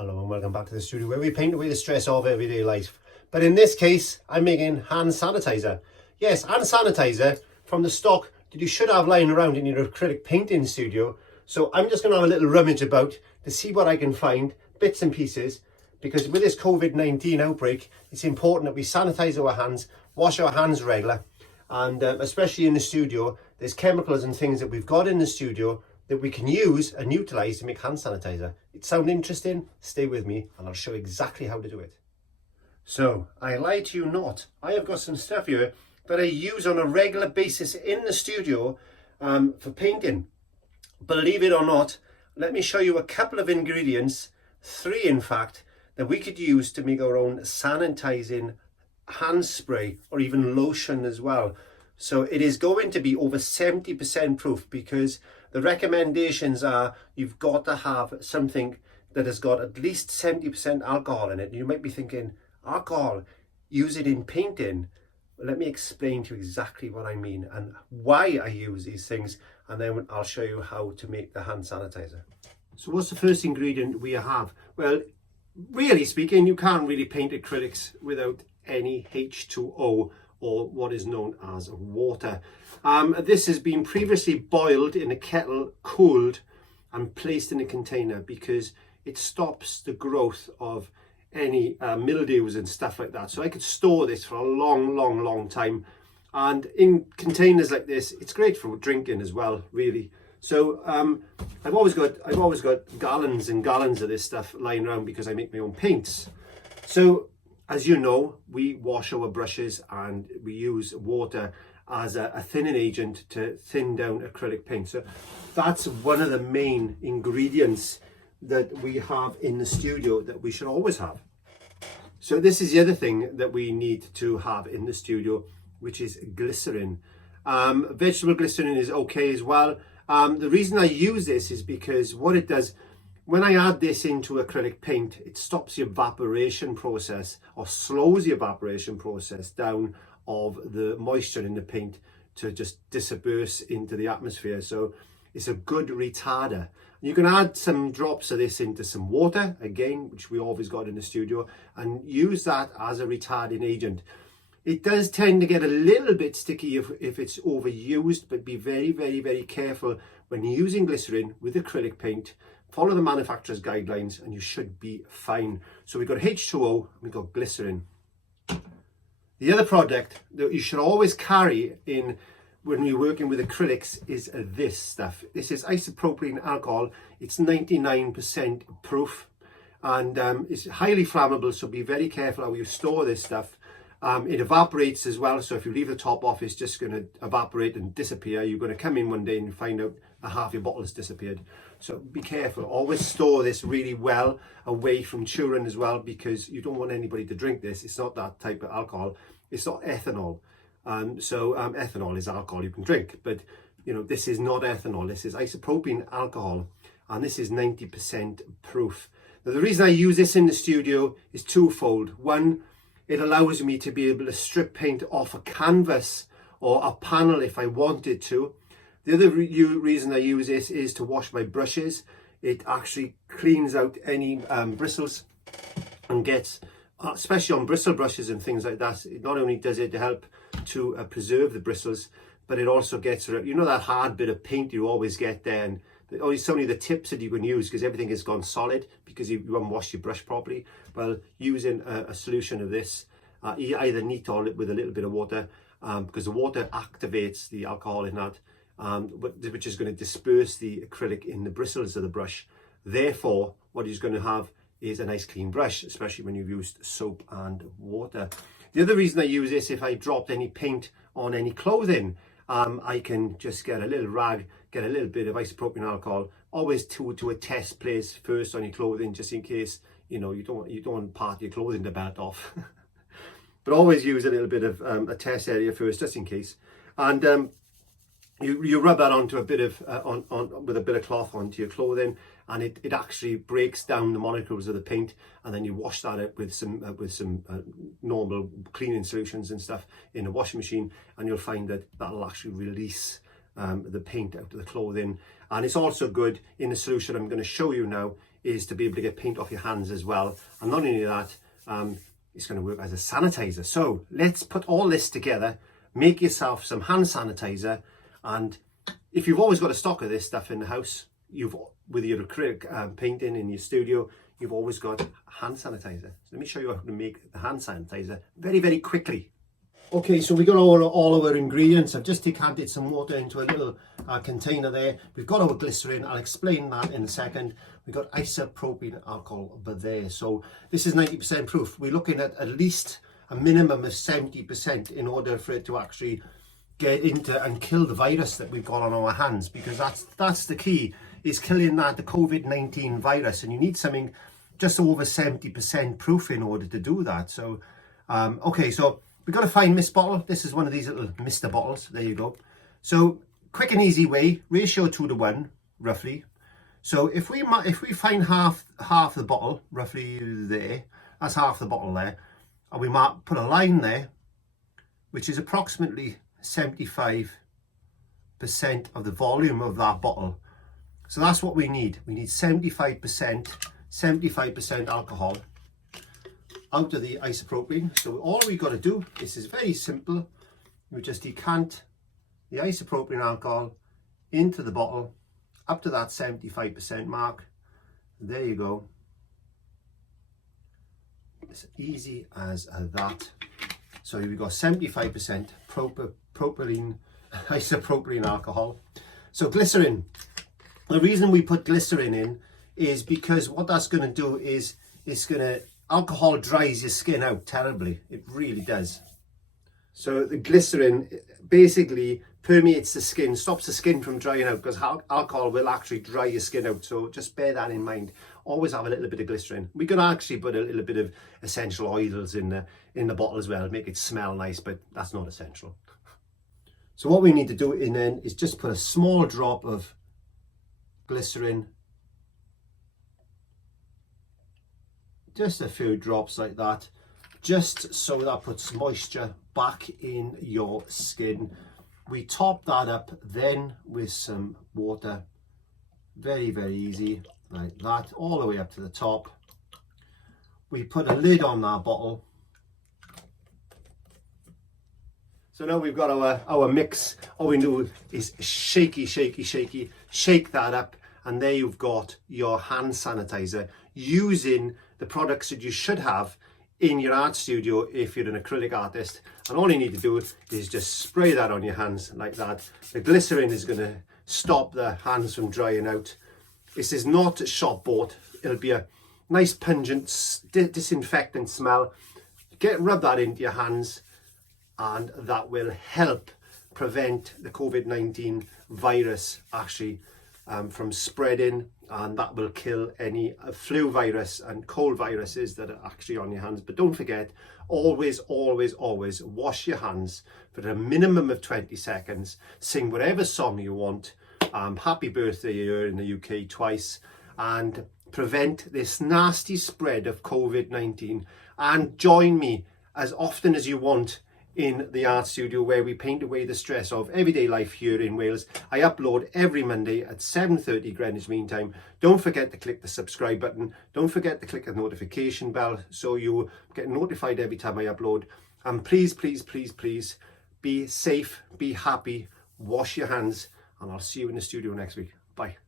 Hello and welcome back to the studio where we paint away the stress of everyday life. But in this case, I'm making hand sanitizer. Yes, hand sanitizer from the stock that you should have lying around in your acrylic painting studio. So I'm just going to have a little rummage about to see what I can find, bits and pieces, because with this COVID-19 outbreak, it's important that we sanitize our hands, wash our hands regular, and especially in the studio, there's chemicals and things that we've got in the studio that we can use and utilize to make hand sanitizer. It sounds interesting? Stay with me and I'll show you exactly how to do it. So, I lie to you not. I have got some stuff here that I use on a regular basis in the studio for painting. Believe it or not, let me show you a couple of ingredients, 3 in fact, that we could use to make our own sanitizing hand spray or even lotion as well. So it is going to be over 70% proof, because the recommendations are you've got to have something that has got at least 70% alcohol in it. You might be thinking, alcohol, use it in painting. Well, let me explain to you exactly what I mean and why I use these things, and then I'll show you how to make the hand sanitizer. So what's the first ingredient we have? Well, really speaking, you can't really paint acrylics without any H2O, or what is known as water. This has been previously boiled in a kettle, cooled and placed in a container because it stops the growth of any mildews and stuff like that. So I could store this for a long time, and in containers like this it's great for drinking as well, really. So I've always got gallons and gallons of this stuff lying around because I make my own paints. So as you know, we wash our brushes and we use water as a thinning agent to thin down acrylic paint. So that's one of the main ingredients that we have in the studio that we should always have. So this is the other thing that we need to have in the studio, which is glycerin. Vegetable glycerin is okay as well. The reason I use this is because what it does, when I add this into acrylic paint, it stops the evaporation process, or slows the evaporation process down of the moisture in the paint to just disperse into the atmosphere. So it's a good retarder. You can add some drops of this into some water, again, which we always got in the studio, and use that as a retarding agent. It does tend to get a little bit sticky if it's overused, but be very careful when using glycerin with acrylic paint. Follow the manufacturer's guidelines and you should be fine. So we've got H2O, we've got glycerin. The other product that you should always carry in when you're working with acrylics is this stuff. This is isopropylene alcohol. It's 99% proof, and it's highly flammable, so be very careful how you store this stuff. It evaporates as well, so if you leave the top off, it's just going to evaporate and disappear. You're going to come in one day and find out half your bottle has disappeared. So be careful. Always store this really well away from children as well, because you don't want anybody to drink this. It's not that type of alcohol. It's not ethanol. Ethanol is alcohol you can drink, but you know, this is not ethanol. This is isopropylene alcohol, and this is 90% proof. Now, the reason I use this in the studio is twofold. One, it allows me to be able to strip paint off a canvas or a panel if I wanted to. The other reason I use this is to wash my brushes. It actually cleans out any bristles and gets, especially on bristle brushes and things like that, not only does it help to preserve the bristles, but it also gets, you know, that hard bit of paint you always get there, and it's only the tips that you can use because everything has gone solid because you haven't washed your brush properly. Well, using a solution of this, either neat or with a little bit of water, because the water activates the alcohol in that, which is going to disperse the acrylic in the bristles of the brush. Therefore, what you're going to have is a nice clean brush, especially when you've used soap and water. The other reason I use this, if I dropped any paint on any clothing, I can just get a little rag, get a little bit of isopropylene alcohol, always to a test place first on your clothing, just in case, you know, you don't want part of your clothing to belt off. But always use a little bit of a test area first, just in case. And you rub that onto a bit of with a bit of cloth onto your clothing, and it actually breaks down the molecules of the paint, and then you wash that out with some normal cleaning solutions and stuff in a washing machine, and you'll find that that'll actually release the paint out of the clothing. And it's also good in the solution I'm going to show you now. is to be able to get paint off your hands as well. And not only that, it's going to work as a sanitizer. So let's put all this together, make yourself some hand sanitizer. And if you've always got a stock of this stuff in the house, with your acrylic painting in your studio, you've always got hand sanitizer. So let me show you how to make the hand sanitizer very, very quickly. Okay, so we got all our ingredients. I've just decanted some water into a little container there. We've got our glycerin. I'll explain that in a second. We've got isopropyl alcohol over there. So this is 90% proof. We're looking at least a minimum of 70% in order for it to actually get into and kill the virus that we've got on our hands, because that's the key, is killing the COVID-19 virus, and you need something just over 70% proof in order to do that. So okay, so we've got to find this bottle. This is one of these little mister bottles. There you go. So quick and easy way, ratio 2:1 roughly. So if we find half the bottle roughly there, that's half the bottle there, and we might put a line there, which is approximately 75% of the volume of that bottle. So that's what we need. We need 75% alcohol out of the isopropyl. So all we've got to do, this is very simple. We just decant the isopropyl alcohol into the bottle up to that 75% mark. There you go. It's easy as that. So we've got 75% propylene, isopropylene alcohol. So glycerin. The reason we put glycerin in is because what that's going to do is alcohol dries your skin out terribly. It really does. So the glycerin basically permeates the skin, stops the skin from drying out, because alcohol will actually dry your skin out. So just bear that in mind. Always have a little bit of glycerin. We can actually put a little bit of essential oils in the bottle as well, make it smell nice, but that's not essential. So what we need to do then is just put a small drop of glycerin, just a few drops like that, just so that puts moisture back in your skin. We top that up then with some water, very, very easy, like that, all the way up to the top. We put a lid on that bottle. So now we've got our mix. All we do is shake that up, and there you've got your hand sanitizer using the products that you should have in your art studio if you're an acrylic artist. And all you need to do is just spray that on your hands like that. The glycerin is going to stop the hands from drying out. This is not shop bought. It'll be a nice pungent disinfectant smell. Rub that into your hands, and that will help prevent the COVID-19 virus actually from spreading, and that will kill any flu virus and cold viruses that are actually on your hands. But don't forget, always wash your hands for a minimum of 20 seconds. Sing whatever song you want. Happy birthday here in the UK twice, and prevent this nasty spread of COVID-19. And join me as often as you want in the art studio, where we paint away the stress of everyday life here in Wales. I upload every Monday at 7:30 Greenwich Mean Time. Don't forget to click the subscribe button. Don't forget to click the notification bell so you get notified every time I upload. And please be safe, be happy, wash your hands, and I'll see you in the studio next week. Bye.